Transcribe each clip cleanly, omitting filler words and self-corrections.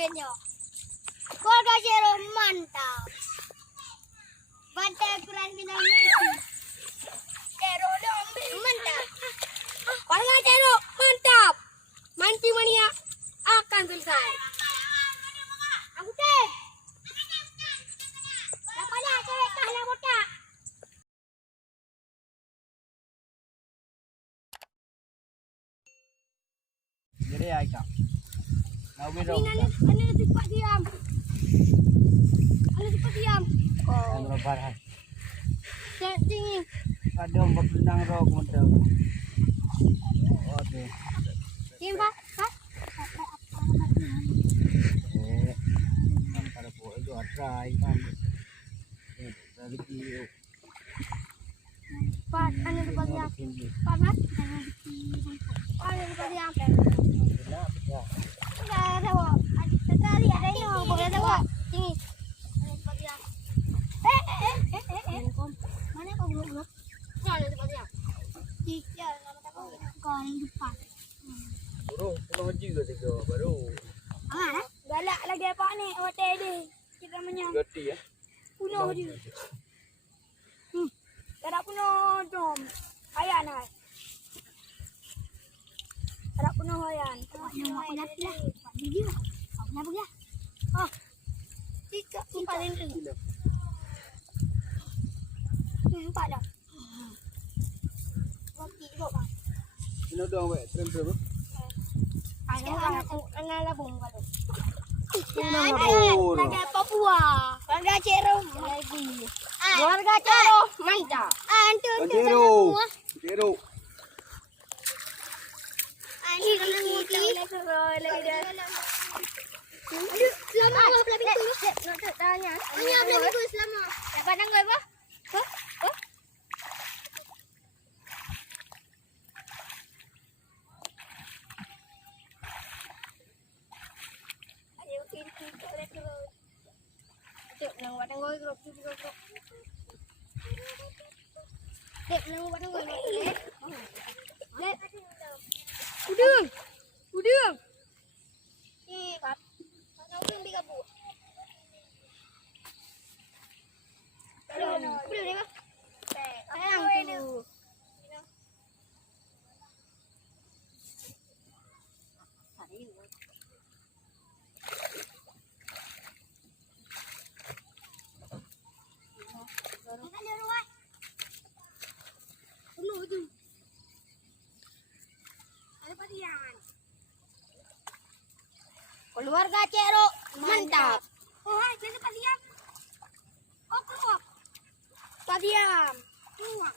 akhirnya. Keluarga Cero mantap. Bantai kurang final Messi. Cero ambil mantap. Keluarga Cero mantap. Manci mania akan selesai. Aku teh. Dapatlah cewek kalah botak. Jadi Aika. Mau biro. Ini cepat diam. Ini cepat diam. Ang rabaran. Tinggi. Kadang berpenang rok muda. Oke. Diam Pak. Pak. Kalau buat itu ada ikan. Dari kiri. Pak, ini cepat diam. Pak, Mas. Pak, ini cepat diam. Kenapa? Enggak ada, Pak. Sekali ada ini, boleh ada, Pak. Tinggi. Ini cepat diam. Mana kau belum? Mana cepat diam. Tiga nama tak kau yang depan. Pulau juga tiga baru. Ah, Galak lagi apa ni? Hotel dia. Kita menyang. Gede ya. Punuh dia. Tak ada punuh dom. Ayan ay. Tak ada punuh ayan. nama aku nanti lah. Buat video. Kau nak pergi? Ah, Tiga, empat dan lima. empat dah. Kopi bawa. Ini doang wek tren berapa? Ada orang kenal lah bom kalau. Labur. Lagi Papua. Keluarga Cero Lagi. Keluarga Cero mantap. Antu Jero. Jero. Ani kena ngudi. Selama apa belah pintu? Nak tanya. Ani belah pintu selama. Dapat nangoi apa? Dek nang wat nang grop grop. Dek nang wat nang grop. Dek. Udung. Udung. Kat. Kau pun pergi kapu. Udung ni apa? Sayang tu. Tak ada ruang. Penuh tu. Ada padian. Keluarga Cero mantap. Oh, hai, jangan padian. Oh, keluar. Padiam. Keluar.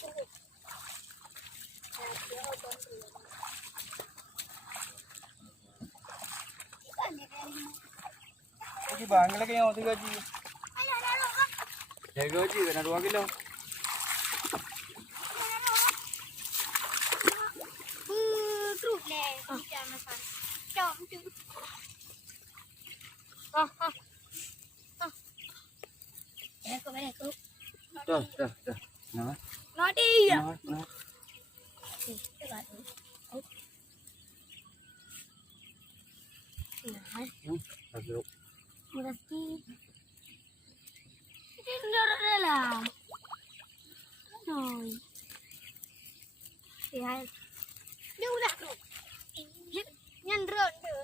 Ikan dia kali. Ini bang lagi yang 3 gaji. Ayo, naruh lah. 3 gaji kena 2 kilo. Terus leh. Macam masak. Jom tu. Ah. Aku. Dah. Nah. Nadi. Nah. Masuk. Berarti ini darah dalam. Noi. Ya. Dia udah tu. Nyandron tu.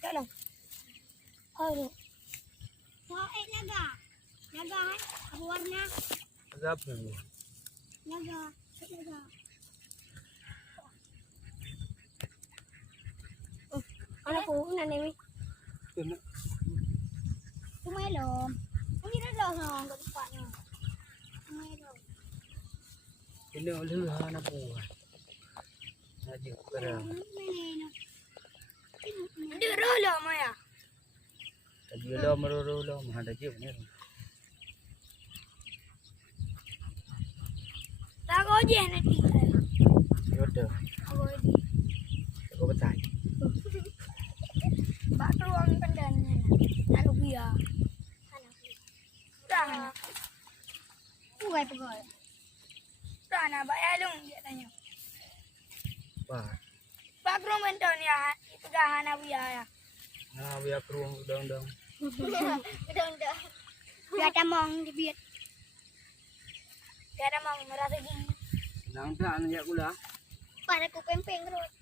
Tolong. Oh, Naga. Naga kan? Apa warna? Agak apa ni? Naga. mana pun ni. Kena. Cuma elom. Ini dah lah sang kat tempatnya. Cuma elom. Kena oleh anak buah. Haji kerang. Dia rolah Maya. Tadi lo meroro ada je ni. Tak kau je nanti. Yoda. Kau betai. Bak ruang pendan ni. Lalu biar. Dah. Pegai. Dah nak bayar long dia tanya. Wah. Pak Krum menton ya, itu dah Nabiya ya. Nah, biar keruang udang-udang. Udah. Biar tamong di biar. Gak ada mau merasa gini. Nang tak anak gula. Pada ku pempeng terus.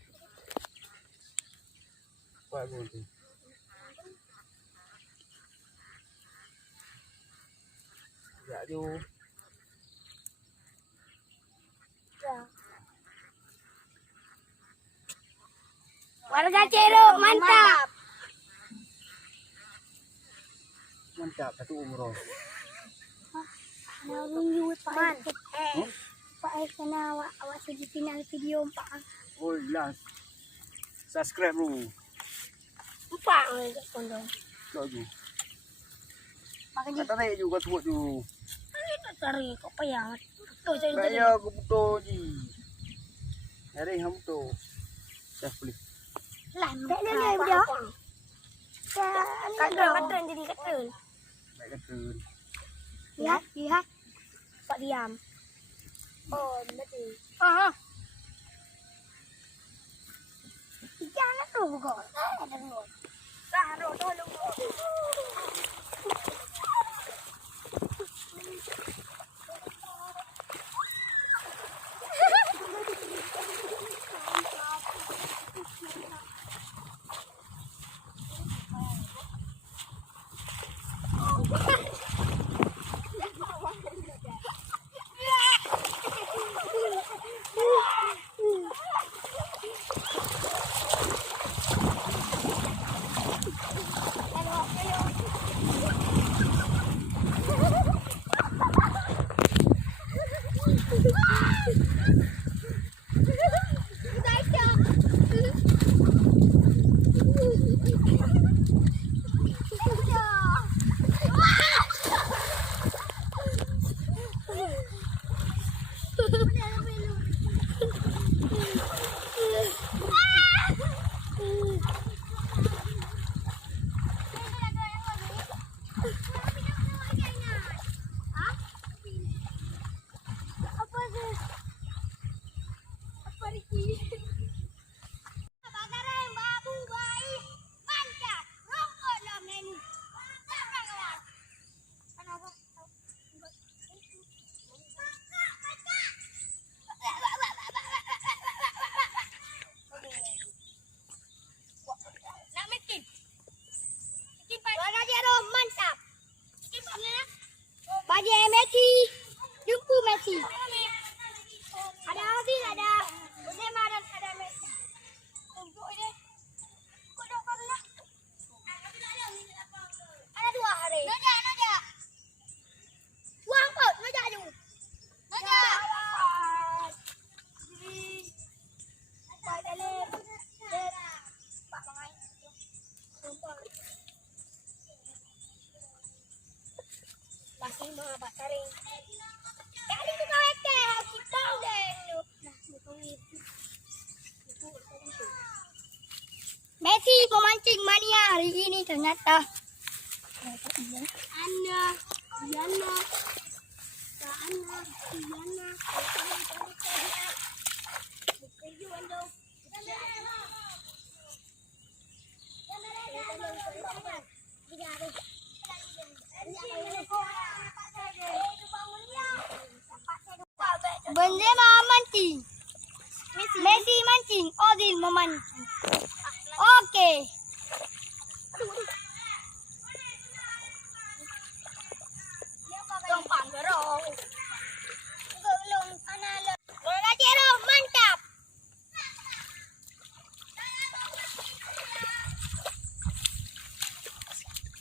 Pak gua tu. Ya ju. Warga Cero mantap. Mantap satu umroh. Narung yut Man. Pak. Pak kena awak segi final video Pak. Oh, last. Subscribe lu. Empat kondom. Tak ju. Makanya Kata naik juga tuat ju. Ini tak cari kok payah. Tuh saya Saya aku butuh ji. Hari ham tu. Dah boleh. lambat lah dia. Kata jadi kata. Baik kata. Lihat. Pak diam. Oh, betul. Jangan tu kok. Ada tu. Sahro tolong. Baju Messi. Jumpa Messi. Ada Ozil, ada Benzema dan ada Messi. Tunjuk ini. Kau dah pernah? Ada 2 hari. Najak. Wang kot, najak tu. Najak. Pak dalam. Pak bangai. Masih mau Pak taring. Jadi tu kau ekor, kita dah tu. Messi pemancing mania hari ini ternyata. Diana. Benzema mancing. Messi mancing, Ozil memancing. Okey. Gampang gerong. Gelung analog. Bola Cero mantap.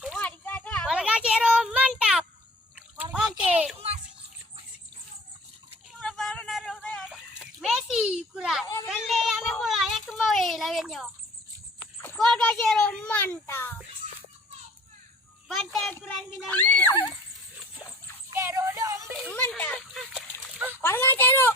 Bola Cero mantap. Okey. Messi kurang. Kande yang main bola yang kembali lawannya. Bola Cero mantap. Bantai kurang final Messi. Cero mantap. Bola Cero